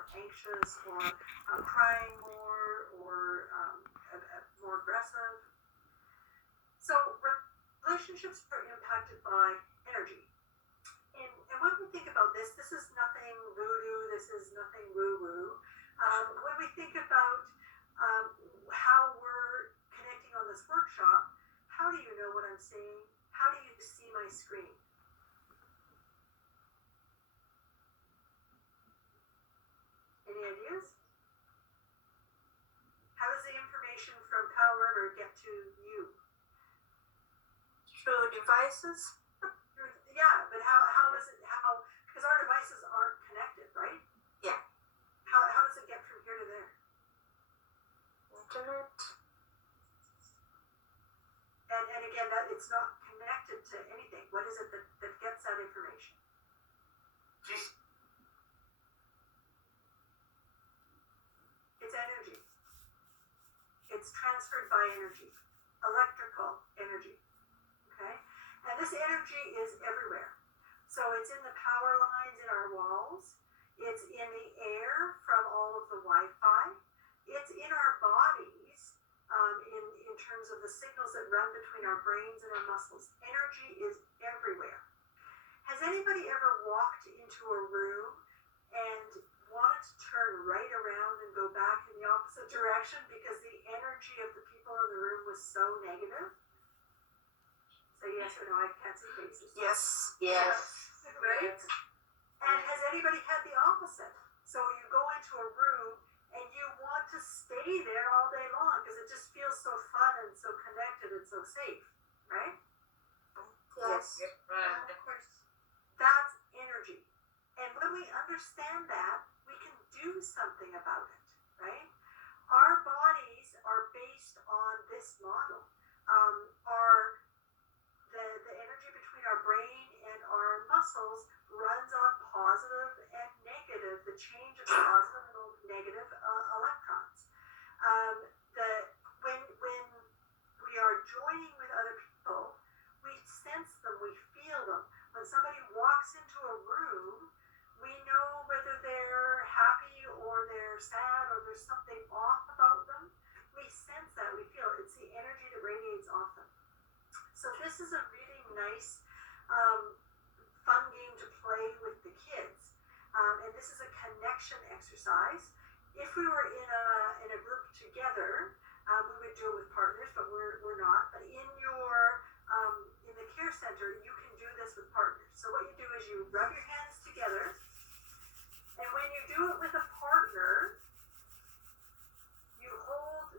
more anxious or crying more or more aggressive. So relationships are impacted by energy. And when we think about this is nothing voodoo, this is nothing woo-woo. When we think about how we're connecting on this workshop, how do you know what I'm saying? How do you see my screen? Any ideas? How does the information from Powell River get to you? Through devices? Yeah, but how is it, because our devices aren't connected, right? Yeah. How does it get from here to there? Internet. And again, that it's not connected to anything. What is it that gets that information? It's energy. It's transferred by energy, electrical energy. Okay? And this energy is everywhere. So it's in the power lines in our walls. It's in the air from all of the Wi-Fi. It's in our bodies in terms of the signals that run between our brains and our muscles. Energy is everywhere. Has anybody ever walked into a room and wanted to turn right around and go back in the opposite direction because the energy of the people in the room was so negative? Say yes or no, I can't see faces. Yes. Yes. Right? And has anybody had the opposite? So you go into a room and you want to stay there all day long because it just feels so fun and so connected and so safe, right? Yes. Right. Of course. That's energy. And when we understand that, we can do something about it, right? Our bodies are based on this model. The energy between our brain and our muscles runs on positive and negative, the change of positive and negative electrons. When we are joining with other people, we sense them, we feel them. When somebody walks into a room, we know whether they're happy or they're sad or there's something off about them. We sense that, we feel it. It's the energy that radiates off them. So this is a really nice, fun game to play with the kids. And this is a connection exercise. If we were in a group together, we would do it with partners, but we're not. But in the care center, you can do this with partners. So what you do is you rub your hands together, and when you do it with a partner, you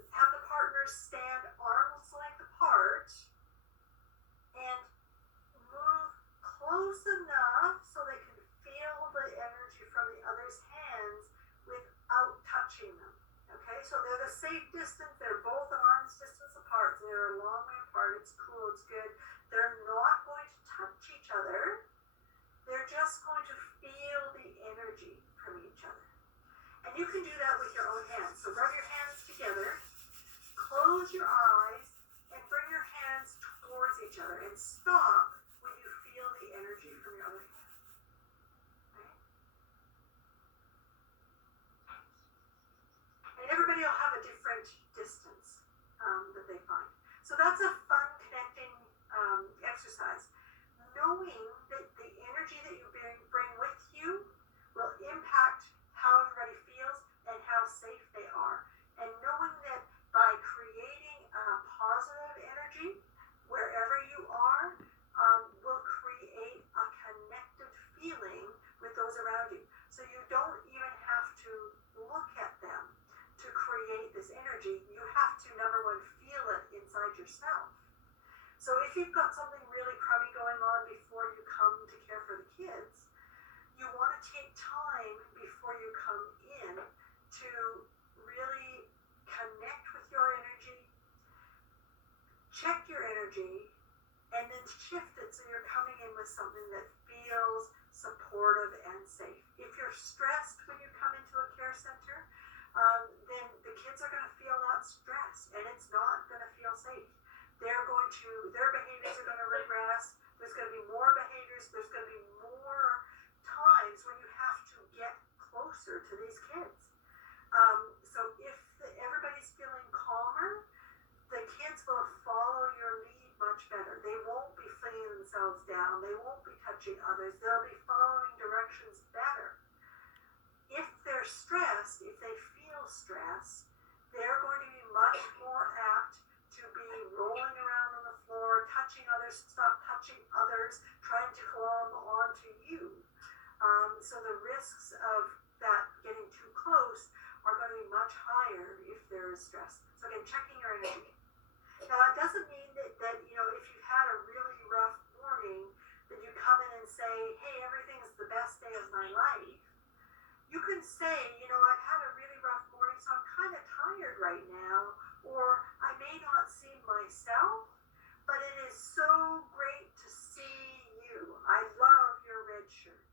have the partners stand arm's length apart and move close enough so they can feel the energy from the other's hands without touching them. Okay, so they're the safe distance, they're both arm's distance apart, so they're a long way apart, it's cool, it's good. They're not going to touch each other, they're just going to feel the energy from each other. And you can do that with your own hands. So rub your hands together, close your eyes, and bring your hands towards each other, and stop when you feel the energy from your other hand. Right? And everybody will have a different distance that they find. So that's a fun connecting exercise. Knowing that the energy that you bring with you will impact how everybody feels and how safe they are. And knowing that by creating a positive energy wherever you are, will create a connected feeling with those around you. So you don't even have to look at them to create this energy. You have to, number one, feel it inside yourself. So if you've got something really crummy going on before you come to care for the kids, you want to take time before you come in to really connect with your energy, check your energy, and then shift it so you're coming in with something that feels supportive and safe. If you're stressed when you come into a care center, then the kids are going to feel that stress, and it's not going to feel safe. Their behaviors are going to regress. There's going to be more behaviors. There's going to be more times when you have to get closer to to these kids. So if everybody's feeling calmer, the kids will follow your lead much better. They won't be flinging themselves down. They won't be touching others. They'll be following directions better. If they're stressed, if they feel stress, they're going to be much more apt to be rolling around on the floor, touching others, stop touching others, trying to glom onto you. So the risks of that getting too close are going to be much higher if there is stress. So again, checking your energy. Now it doesn't mean that if you've had a really rough morning, that you come in and say, hey, everything's the best day of my life. You can say, I've had a really rough morning, so I'm kind of tired right now, or I may not seem myself, but it is so great to see you. I love your red shirt,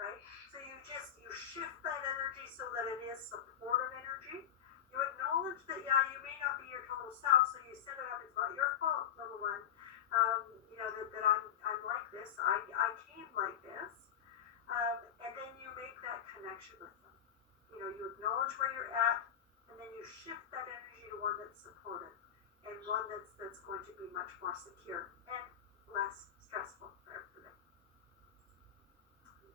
right? So you shift that energy so that it is supportive energy. You acknowledge that, you may not be your total self, so you set it up. It's not your fault, little one. That I'm like this. I came like this. And then you make that connection with them. You acknowledge where you're at, and then you shift that energy to one that's supportive and one that's going to be much more secure and less stressful for everybody. Okay.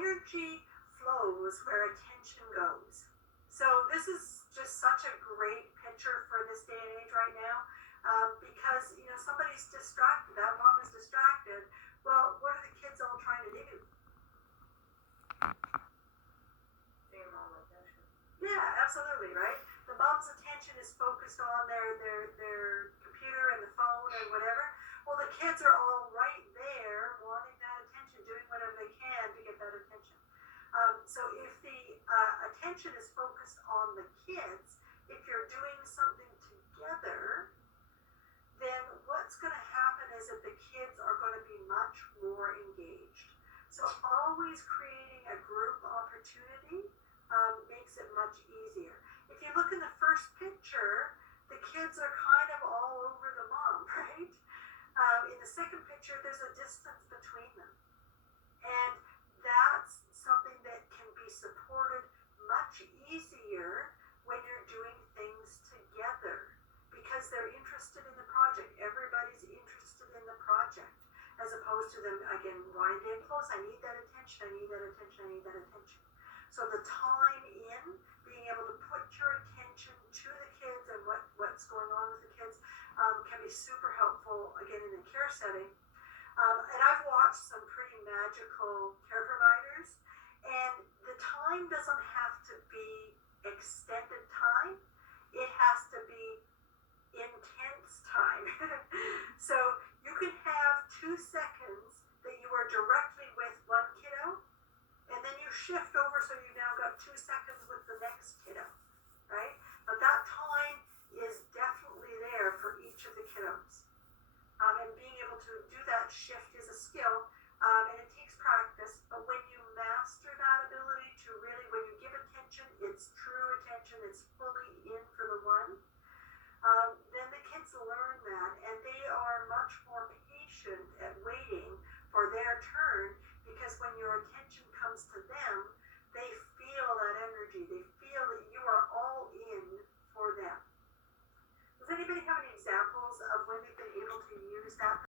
Energy flows where attention goes. So this is just such a great picture for this day and age right now, because somebody's distracted. That mom is distracted. Well, what are the kids all trying to do? Yeah, absolutely, right? The mom's attention is focused on their computer and the phone and whatever. Well, the kids are all right there wanting that attention, doing whatever they can to get that attention. So if the attention is focused on the kids, if you're doing something together, then what's going to happen is that the kids are going to be much more engaged. So always creating a group opportunity makes it much easier. If you look in the first picture, the kids are kind of all over the mom, right? In the second picture, there's a distance between them. And that's something that can be supported much easier when you're doing things together, because they're interested in the project. Everybody's interested in the project, as opposed to them, again, wanting to get close. I need that attention, I need that attention, I need that attention. So the time in, being able to put your attention to the kids and what's going on with the kids can be super helpful, again, in a care setting. And I've watched some pretty magical care providers, and the time doesn't have to be extended time. It has to be intense time. So you can have 2 seconds that you are directly with one kiddo, and then you shift over, so you've now got 2 seconds with the next kiddo, right? But that time is definitely there for each of the kiddos. And being able to do that shift is a skill.